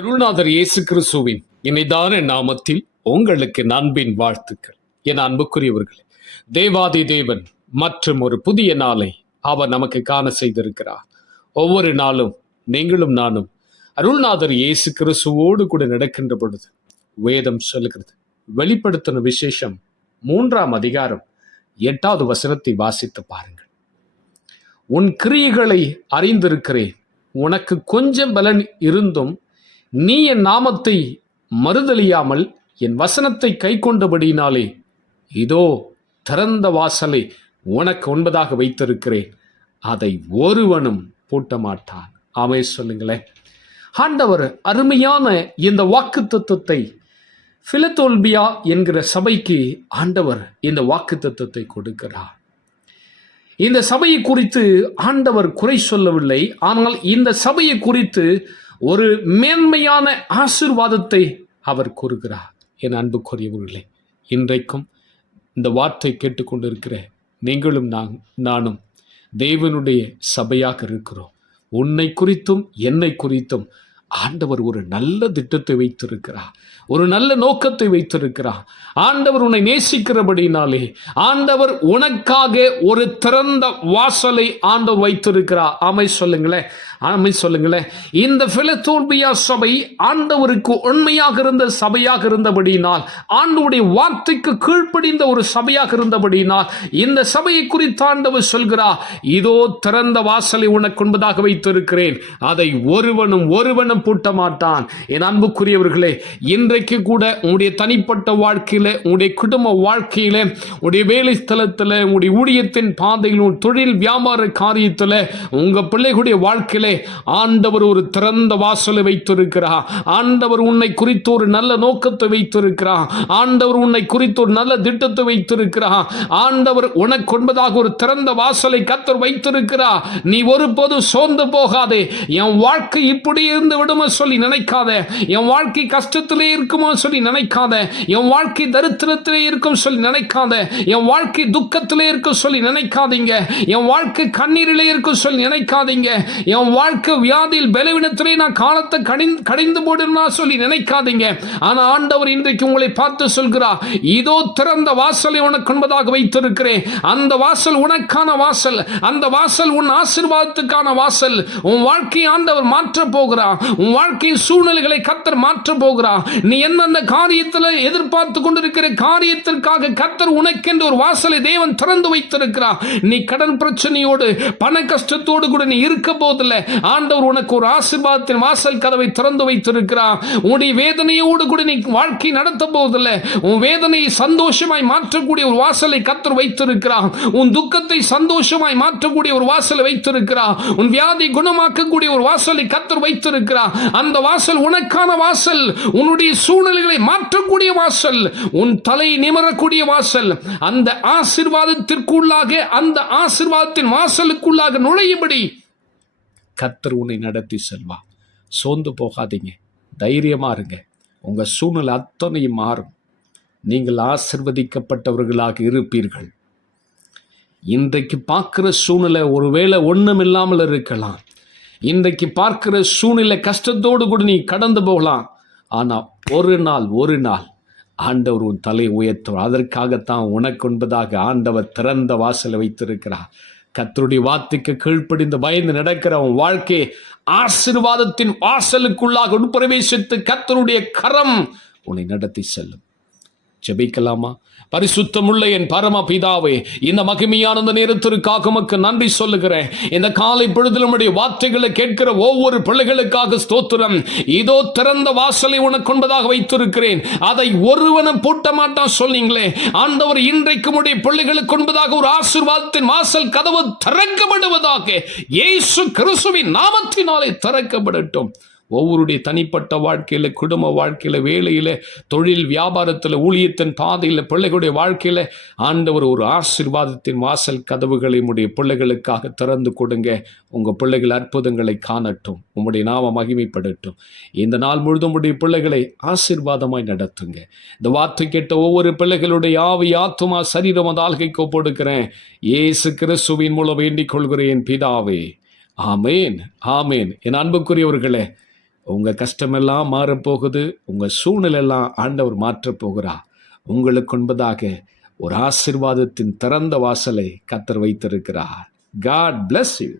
அருள்நாதர் இயேசு கிறிஸ்துவின் இணைதான நாமத்தில் உங்களுக்கு அன்பின் வாழ்த்துக்கள். என் அன்புக்குரியவர்களே, தேவாதி தேவன் மற்றும் ஒரு புதிய நாளை அவர் நமக்கு காண செய்திருக்கிறார். ஒவ்வொரு நாளும் நீங்களும் நானும் அருள்நாதர் இயேசு கிறிஸ்துவோடு கூட நடக்கின்ற பொழுது வேதம் சொல்லுகிறது. வெளிப்படுத்தின விசேஷம் 3ஆம் அதிகாரம் 8வது வசனத்தை வாசித்து பாருங்கள். உன் கிரியைகளை அறிந்திருக்கிறேன், உனக்கு கொஞ்சம் பலன் இருந்தும் நீ என் நாமத்தை மறுதலியாமல் என் வசனத்தை கை கொண்டபடியினாலே இதோ திறந்த வாசலை உனக்கு ஒன்பதாக வைத்திருக்கிறேன், அதை ஒருவனும் பூட்ட மாட்டான். ஆமே சொல்லுங்களேன். ஆண்டவர் அருமையான இந்த வாக்குத்தத்தத்தை பிலதெல்பியா என்கிற சபைக்கு ஆண்டவர் இந்த வாக்குத்தத்தத்தை கொடுக்கிறார். இந்த சபையை குறித்து ஆண்டவர் குறை சொல்லவில்லை, ஆனால் இந்த சபையை குறித்து ஒரு மேன்மையான ஆசீர்வாதத்தை அவர் கூறுகிறார். என் அன்புக்குரியவர்களே, இன்றைக்கும் இந்த வார்த்தை கேட்டுக்கொண்டிருக்கிற நீங்களும் நானும் தேவனுடைய சபையாக இருக்கிறோம். உன்னை குறித்தும் என்னை குறித்தும் ஆண்டவர் ஒரு நல்ல திட்டத்தை வைத்திருக்கிறார், ஒரு நல்ல நோக்கத்தை வைத்திருக்கிறார். ஆண்டவர் உன்னை நேசிக்கிறபடினாலே ஆண்டவர் உனக்காக ஒரு திறந்த வாசலை ஆண்டவர் வைத்திருக்கிறார். ஆமை சொல்லுங்களேன், ஆமை சொல்லுங்களேன். இந்த பிலதெல்பியா சபை ஆண்டவருக்கு உண்மையாக இருந்த சபையாக இருந்தபடியினால், ஆண்டவருடைய வார்த்தைக்கு கீழ்ப்படிந்த ஒரு சபையாக இருந்தபடியினால் இந்த சபையை குறித்து ஆண்டவர் சொல்கிறார், இதோ திறந்த வாசலை உனக்கு என்பதாக வைத்திருக்கிறேன், அதை ஒருவனும் பூட்ட மாட்டான். என் அன்புக்குரியவர்களே, இன்றைக்கு கூட உங்களுடைய தனிப்பட்ட வாழ்க்கையில, உங்களுடைய குடும்ப வாழ்க்கையில, உங்களுடைய வேலை ஸ்தலத்தில், உங்களுடைய ஊழியத்தின் பாதையில், தொழில் வியாபார காரியத்தில், உங்க பிள்ளைகளுடைய வாழ்க்கையில ஆண்டவர் ஒரு திறந்த வாசலை வைத்திருக்கிறார். ஆண்டவர் உன்னை குறித்து ஒரு நல்ல நோக்கத்தை வைத்திருக்கிறார். ஆண்டவர் உன்னை குறித்து ஒரு நல்ல திட்டத்தை வைத்திருக்கிறார். ஆண்டவர் உனக்கு என்பதாக ஒரு திறந்த வாசலை கர்த்தர் வைத்திருக்கிறார். நீ ஒருபோது சோர்ந்து போகாதே. என் வாழ்க்கை இப்படி இருந்து விடுமோ சொல்லி நினைக்காத, என் வாழ்க்கை கஷ்டத்திலே இருக்குமோ சொல்லி நினைக்காத, என் வாழ்க்கை தரித்திரத்திலே இருக்கும் சொல்லி நினைக்காத, என் வாழ்க்கை துக்கத்திலே இருக்கும் சொல்லி நினைக்காதீங்க, என் வாழ்க்கை கண்ணீரிலே இருக்கும் சொல்லி நினைக்காதீங்க, என் வாழ்க்கை வியாதியில் பலவீனத்திலே நான் காலத்தை கடிந்து போடுனா சொல்லி நினைக்காதீங்க. ஆனா ஆண்டவர் இன்றைக்கு உங்களை பார்த்து சொல்கிறார், இதோ திறந்த வாசலை உனக்கு என்பதாக வைத்திருக்கிறேன். அந்த வாசல் உனக்கான வாசல், அந்த வாசல் உன் ஆசீர்வாதத்துக்கான வாசல். உன் வாழ்க்கையை ஆண்டவர் மாற்ற போகிறார். உன் வாழ்க்கையின் சூழ்நிலைகளை கர்த்தர் மாற்ற போகிறார். நீ எந்தெந்த காரியத்தில் எதிர்பார்த்து கொண்டிருக்கிற காரியத்திற்காக கர்த்தர் உனக்கென்று ஒரு வாசலை தேவன் திறந்து வைத்திருக்கிறார். நீ கடன் பிரச்சனையோடு பண கஷ்டத்தோடு கூட நீ இருக்க போதில்லை. ஆண்டவர் உனக்கு ஒரு ஆசீர்வாதத்தின் வாசல் கதவை திறந்து வைத்திருக்கிறார். உன்னுடைய வேதனையோடு கூட நீ வாழ்க்கை நடத்த போவதில்லை. உன் வேதனையை சந்தோஷமாய் மாற்றக்கூடிய ஒரு வாசலை கர்த்தர் வைத்திருக்கிறார். உன் துக்கத்தை சந்தோஷமாய் மாற்றக்கூடிய ஒரு வாசலை வைத்திருக்கிறார். உன் வியாதி குணமாக்கக்கூடிய ஒரு வாசலை கர்த்தர் வைத்திருக்கிறார். அந்த வாசல் உனக்கான வாசல், உன்னுடைய சூழ்நிலைகளை மாற்றக்கூடிய வாசல், உன் தலை நிமிரக்கூடிய வாசல். அந்த ஆசீர்வாதத்திற்குள்ளாக, அந்த ஆசீர்வாதத்தின் வாசலுக்குள்ளாக நுழையும்படி கர்த்தர் உன்னை நடத்தி செல்வா. சோர்ந்து போகாதீங்க, தைரியமா இருங்க. உங்க சூழ்நிலை அத்தனையும் மாறும். நீங்கள் ஆசீர்வதிக்கப்பட்டவர்களாக இருப்பீர்கள். இன்றைக்கு பார்க்கிற சூழ்நிலை ஒருவேளை ஒண்ணும் இல்லாமல் இருக்கலாம். இன்றைக்கு பார்க்கிற சூழ்நிலை கஷ்டத்தோடு கூட நீ கடந்து போகலாம். ஆனால் ஒரு நாள் ஆண்டவர் உன் தலை உயர்த்துவார். அதற்காகத்தான் உனக்கு என்பதாக ஆண்டவர் திறந்த வாசலை வைத்திருக்கிறார். கர்த்தருடைய வார்த்தைக்கு கீழ்ப்படிந்து பயந்து நடக்கிற உன் வாழ்க்கையை ஆசீர்வாதத்தின் வாசலுக்குள்ளாக உட்பிரவேசித்து கர்த்தருடைய கரம் உன்னை நடத்தி செல்லும். ஜெபிக்கலாமா? பரிசுத்தமுள்ள என் பரம பிதாவே, இந்த மகிமையான நேரத்திற்காக உமக்கு நன்றி சொல்லுகிறேன். இந்த காலை பொழுதில் நம்முடைய வார்த்தைகளை கேட்கிற ஒவ்வொரு பிள்ளைகளுக்காக ஸ்தோத்திரம். இதோ திறந்த வாசலை உனக்கு என்பதாக வைத்திருக்கிறேன், அதை ஒருவனும் பூட்ட மாட்டான் சொன்னீங்களே. ஆண்டவர், இன்றைக்கு உடைய பிள்ளைகளுக்கு என்பதாக ஒரு ஆசீர்வாதத்தின் வாசல் கதவு திறக்கப்படுவதாக இயேசு கிறிஸ்துவின் நாமத்தினாலே திறக்கப்படட்டும். ஒவ்வொருடைய தனிப்பட்ட வாழ்க்கையில், குடும்ப வாழ்க்கையில், வேலையில், தொழில் வியாபாரத்தில், ஊழியத்தின் பாதையில், பிள்ளைகளுடைய வாழ்க்கையில் ஆண்டவர் ஒரு ஆசீர்வாதத்தின் வாசல் கதவுகளை உம்முடைய பிள்ளைகளுக்காக திறந்து கொடுங்க. உங்கள் பிள்ளைகள் அற்புதங்களை காணட்டும், உம்முடைய நாம மகிமைப்படட்டும். இந்த நாள் முழுதும் உடைய பிள்ளைகளை ஆசீர்வாதமாய் நடத்துங்க. இந்த வார்த்தை கேட்ட ஒவ்வொரு பிள்ளைகளுடைய ஆவி, ஆத்துமா, சரீரம் அந்த ஆள்கைக்கு ஒப்படுக்கிறேன். இயேசு கிறிஸ்துவின் மூலம் வேண்டிக் கொள்கிறேன் பிதாவே. ஆமேன், ஆமேன். என் அன்புக்குரியவர்களே, உங்க கஷ்டமெல்லாம் மாறப்போகுது. உங்க சூழ்நிலையெல்லாம் ஆண்டவர் மாற்றப் போகிறார். உங்களுக்கு முன்பதாக ஒரு ஆசீர்வாதத்தின் திறந்த வாசலை கர்த்தர் வைத்திருக்கிறார். God bless you.